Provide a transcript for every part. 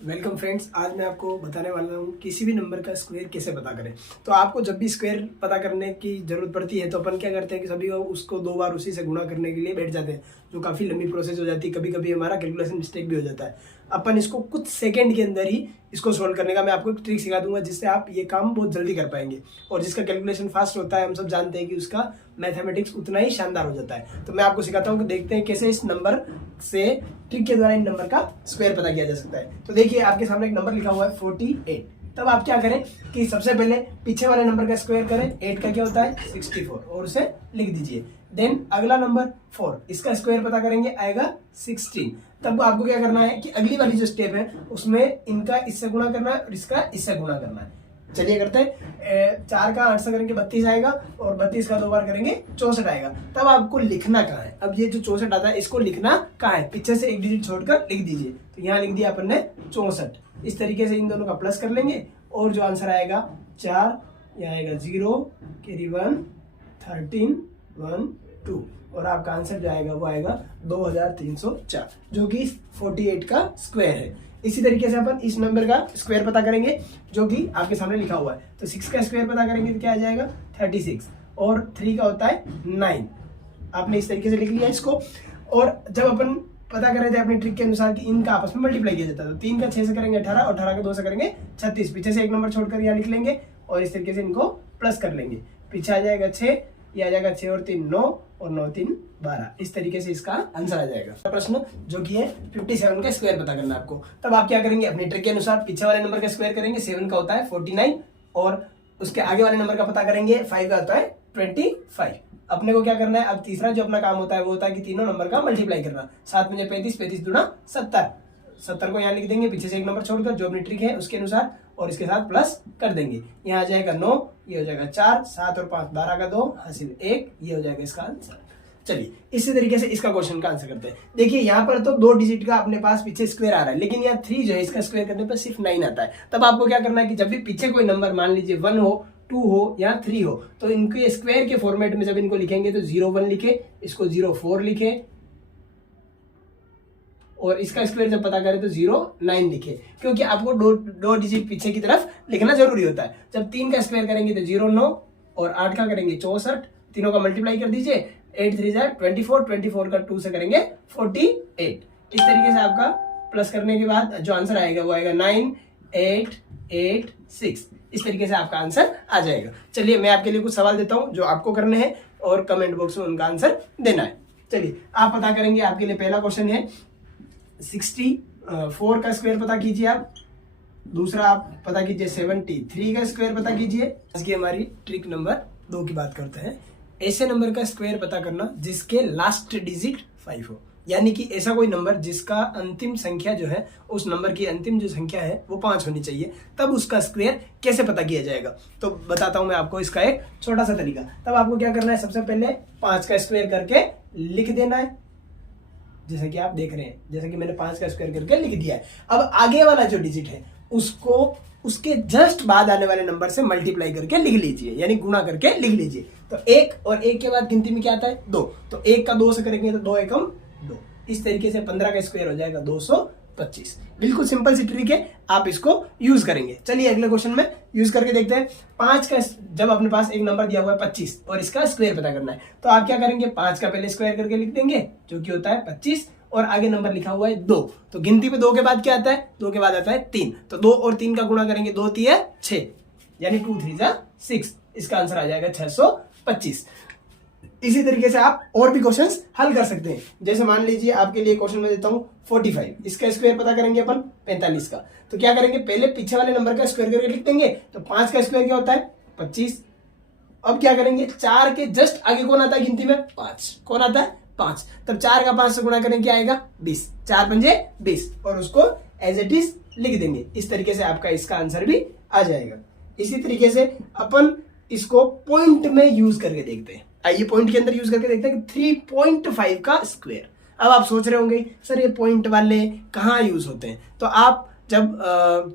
Welcome friends. आज मैं आपको बताने वाला हूँ किसी भी नंबर का स्क्वायर कैसे पता करें। तो आपको जब भी स्क्वायर पता करने की जरूरत पड़ती है तो अपन क्या करते हैं कि सभी उसको 2 बार उसी से गुणा करने के लिए बैठ जाते हैं, जो काफ़ी लंबी प्रोसेस हो जाती है। कभी कभी हमारा कैलकुलेशन मिस्टेक भी हो जाता है। अपन इसको कुछ सेकंड के अंदर ही इसको सोल्व करने का मैं आपको एक ट्रिक सिखा दूंगा, जिससे आप ये काम बहुत जल्दी कर पाएंगे। और जिसका कैलकुलेशन फास्ट होता है, हम सब जानते हैं कि उसका मैथमेटिक्स उतना ही शानदार हो जाता है। तो मैं आपको सिखाता हूँ कि देखते हैं कैसे इस नंबर से ट्रिक के द्वारा इन नंबर का स्क्वायर पता किया जा सकता है। तो देखिए, आपके सामने एक नंबर लिखा हुआ है 48। तब आप क्या करें कि सबसे पहले पीछे वाले नंबर का स्क्वायर करें। 8 का क्या होता है 64 और उसे लिख दीजिए। देन अगला नंबर 4, इसका स्क्वायर पता करेंगे, आएगा 16। तब आपको क्या करना है कि अगली वाली जो स्टेप है उसमें इनका इससे गुणा करना है और इसका इससे गुणा करना है। चलिए करते हैं। 4 का 8 से करेंगे 32 आएगा और 32 का 2 बार करेंगे 64 आएगा। तब आपको लिखना कहाँ है? अब ये जो 64 आता है इसको लिखना कहाँ है? पीछे से एक डिजिट छोड़कर लिख दीजिए। तो यहाँ लिख दिया अपन ने 64। इस तरीके से इन दोनों का प्लस कर लेंगे और जो आंसर आएगा 4, यहाँ आएगा 0, कैरी 1, 13, 1, 2 और आपका आंसर जो आएगा वो आएगा 2304, जो कि 48 का स्क्वायर है। इसी तरीके से अपन इस नंबर का स्क्वायर पता करेंगे जो कि आपके सामने लिखा हुआ है। तो 6 का स्क्वायर पता करेंगे तो क्या आ जाएगा 36 और 3 का होता है 9। आपने इस तरीके से लिख लिया इसको। और जब अपन पता कर रहे थे अपनी ट्रिक के अनुसार कि इनका आपस में मल्टीप्लाई किया जाता है, तो 3 का 6 से करेंगे 18 और 18 का 2 से करेंगे 36। पीछे से एक नंबर छोड़कर यहाँ लिख लेंगे और इस तरीके से इनको प्लस कर लेंगे। पीछे आ जाएगा 6, ये आ जाएगा 6 और 3 9 और 9 3 12। इस तरीके से इसका आंसर आ जाएगा। प्रश्न जो कि है 57 का स्क्वायर पता करना है आपको। तब आप क्या करेंगे, अपनी ट्रिक के अनुसार पीछे वाले नंबर का स्क्वायर करेंगे। 7 का होता है 49 और उसके आगे वाले नंबर का पता करेंगे। 5 का होता है 25। अपने को क्या करना है, अब तीसरा जो अपना काम होता है वो होता है कि तीनों नंबर का मल्टीप्लाई करना। 7 में 35, 35 दूना 70। 70 को यहाँ लिख देंगे पीछे से एक नंबर छोड़कर, जो अपनी ट्रिक है उसके अनुसार, और इसके साथ प्लस कर देंगे। यहाँ आ जाएगा 9, ये हो जाएगा 4, 7 और 5 12 का 2 हासिल 1, ये हो जाएगा इसका आंसर। चलिए इसी तरीके से इसका क्वेश्चन का आंसर करते हैं। देखिए यहाँ पर तो 2 डिजिट का अपने पास पीछे स्क्वायर आ रहा है, लेकिन यहाँ 3 जो है इसका स्क्वायर करने पर सिर्फ 9 आता है। तब आपको क्या करना है कि जब भी पीछे कोई नंबर, मान लीजिए 1 हो, 2 हो या 3 हो, तो इनके स्क्वायर के फॉर्मेट में जब इनको लिखेंगे तो 01 लिखे, इसको 04 लिखे और इसका स्क्वायर जब पता करें तो 09 लिखे, क्योंकि आपको दो डिजिट पीछे की तरफ लिखना जरूरी होता है। जब 3 का स्क्वायर करेंगे तो 09 और 8 का करेंगे 64। तीनों का मल्टीप्लाई कर दीजिए। 8 3 24, 24 का 2 से करेंगे 48। इस तरीके से आपका प्लस करने के बाद जो आंसर आएगा वो आएगा 9886। इस तरीके से आपका आंसर आ जाएगा। चलिए मैं आपके लिए कुछ सवाल देता हूं जो आपको करने हैं और कमेंट बॉक्स में उनका आंसर देना है। चलिए आप पता करेंगे। आपके लिए पहला क्वेश्चन है 64 का स्क्वायर पता कीजिए आप। दूसरा आप पता कीजिए 73 का स्क्वायर पता कीजिए। आज की हमारी ट्रिक नंबर 2 की बात करते हैं। ऐसे नंबर का स्क्वायर पता करना जिसके लास्ट डिजिट 5 हो, यानी कि ऐसा कोई नंबर जिसका अंतिम संख्या जो है, उस नंबर की अंतिम जो संख्या है वो 5 होनी चाहिए। तब उसका स्क्वायर कैसे पता किया जाएगा, तो बताता हूं मैं आपको इसका एक छोटा सा तरीका। तब आपको क्या करना है, सबसे पहले 5 का स्क्वायर करके लिख देना है, जैसे कि आप देख रहे हैं। जैसे कि मैंने 5 का स्क्वायर करके लिख दिया है। अब आगे वाला जो डिजिट है उसको उसके जस्ट बाद आने वाले नंबर से मल्टीप्लाई करके लिख लीजिए, यानी गुणा करके लिख लीजिए। तो 1 और 1 के बाद गिनती में क्या आता है 2, तो 1 का 2 से करेंगे तो 2 एकम 2। इस तरीके से 15 का स्क्वायर हो जाएगा 225। बिल्कुल सिंपल सी ट्रिक है, आप इसको यूज करेंगे। चलिए अगले क्वेश्चन में यूज करके देखते हैं। 5 का, जब अपने पास एक नंबर दिया हुआ है 25 और इसका स्क्वायर पता करना है, तो आप क्या करेंगे, 5 का पहले स्क्वायर करके लिख देंगे जो कि होता है 25 और आगे नंबर लिखा हुआ है 2। तो गिनती पे 2 के बाद क्या आता है, 2 के बाद आता है 3। तो 2 और 3 का गुणा करेंगे, 2 3 है 6, यानी 2 3 6। इसका आंसर आ जाएगा 625। इसी तरीके से आप और भी क्वेश्चंस हल कर सकते हैं। जैसे मान लीजिए आपके लिए क्वेश्चन में देता हूं 45, इसका स्क्वायर पता करेंगे अपन 45 का। तो क्या करेंगे, पहले पीछे वाले नंबर का स्क्वायर करके लिख देंगे। तो 5 का स्क्वायर क्या होता है 25। अब क्या करेंगे, 4 के जस्ट आगे कौन आता है गिनती में 5, कौन आता है 5। तब 4 का 5 से गुणा करेंगे क्या आएगा 20, 4 पंजे 20 और उसको एज इट इज लिख देंगे। इस तरीके से आपका इसका आंसर भी आ जाएगा। इसी तरीके से अपन इसको पॉइंट में यूज करके देखते हैं। आइए पॉइंट के अंदर यूज करके देखते हैं कि 3.5 का स्क्वायर। अब आप सोच रहे होंगे सर ये पॉइंट वाले कहाँ यूज होते हैं। तो आप जब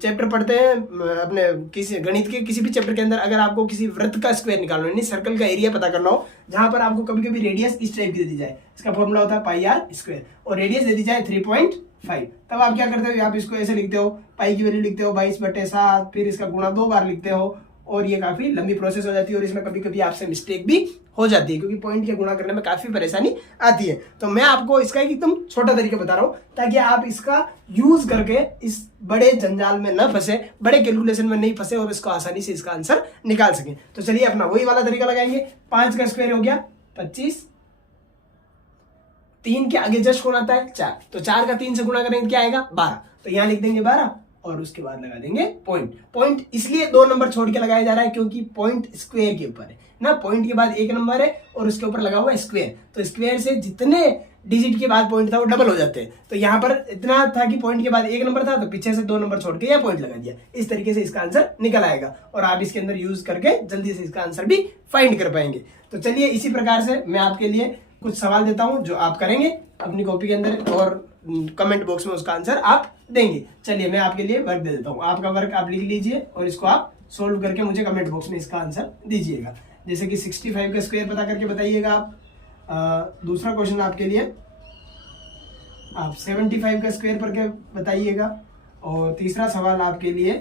चैप्टर पढ़ते हैं अपने किसी गणित के किसी भी चैप्टर के अंदर, अगर आपको किसी वृत्त का स्क्वायर निकालना है, सर्कल का एरिया पता करना हो, जहां पर आपको कभी कभी रेडियस इस टाइप की दे दी जाए, इसका फॉर्मूला होता है पाई आर स्क्वायर, और रेडियस दे दी जाए 3.5 5। तब आप क्या करते हो, आप इसको ऐसे लिखते हो, पाई की वैल्यू लिखते हो 22/7, फिर इसका गुणा 2 बार लिखते हो, और ये काफी लंबी प्रोसेस हो जाती है और इसमें कभी कभी आपसे मिस्टेक भी हो जाती है क्योंकि पॉइंट के गुणा करने में काफी परेशानी आती है। तो मैं आपको इसका एक एकदम छोटा तरीका बता रहा हूं ताकि आप इसका यूज करके इस बड़े जंजाल में न फंसे, बड़े कैलकुलेशन में नहीं फंसे और इसको आसानी से इसका आंसर निकाल सके। तो चलिए अपना वही वाला तरीका लगाएंगे। 5 का स्क्वायर हो गया 25, 3 के आगे जस्ट कौन आता है 4, तो 4 का 3 से गुणा करेंगे क्या आएगा 12, तो यहां लिख देंगे 12 और उसके बाद लगा देंगे पॉइंट। पॉइंट इसलिए 2 नंबर छोड़ के लगाया जा रहा है क्योंकि पॉइंट स्क्वायर के ऊपर है ना, पॉइंट के बाद 1 नंबर है और उसके ऊपर लगा हुआ है स्क्वायर, तो स्क्वायर से जितने डिजिट के बाद पॉइंट था वो डबल हो जाते हैं। तो यहाँ पर इतना था कि पॉइंट के बाद 1 नंबर था तो पीछे से 2 नंबर छोड़ के यह पॉइंट लगा दिया। इस तरीके से इसका आंसर निकल आएगा और आप इसके अंदर यूज करके जल्दी से इसका आंसर भी फाइंड कर पाएंगे। तो चलिए इसी प्रकार से मैं आपके लिए कुछ सवाल देता हूं जो आप करेंगे अपनी कॉपी के अंदर और कमेंट बॉक्स में उसका आंसर आप देंगे। चलिए मैं आपके लिए वर्क दे देता हूं, आपका वर्क आप लिख लीजिए और इसको आप सोल्व करके मुझे कमेंट बॉक्स में इसका आंसर दीजिएगा। जैसे कि 65 का स्क्वायर पता करके बताइएगा आप। दूसरा क्वेश्चन आपके लिए आप 75 का स्क्वायर करके बताइएगा और तीसरा सवाल आपके लिए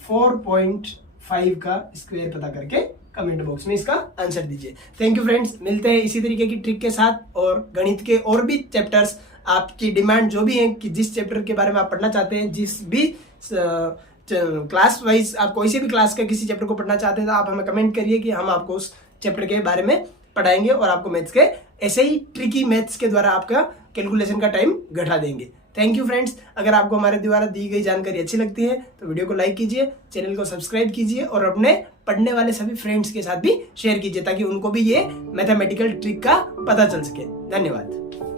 4.5 का स्क्वायर पता करके कमेंट बॉक्स में इसका आंसर दीजिए। थैंक यू फ्रेंड्स, मिलते हैं इसी तरीके की ट्रिक के साथ और गणित के और भी चैप्टर्स आपकी डिमांड जो भी है कि जिस चैप्टर के बारे में आप पढ़ना चाहते हैं, जिस भी क्लास वाइज आप कोई से भी क्लास का किसी चैप्टर को पढ़ना चाहते हैं तो आप हमें कमेंट करिए कि हम आपको उस चैप्टर के बारे में पढ़ाएंगे और आपको मैथ्स के ऐसे ही ट्रिकी मैथ्स के द्वारा आपका कैलकुलेशन का टाइम घटा देंगे। थैंक यू फ्रेंड्स, अगर आपको हमारे द्वारा दी गई जानकारी अच्छी लगती है तो वीडियो को लाइक कीजिए, चैनल को सब्सक्राइब कीजिए और अपने पढ़ने वाले सभी फ्रेंड्स के साथ भी शेयर कीजिए ताकि उनको भी ये मैथमेटिकल ट्रिक का पता चल सके। धन्यवाद।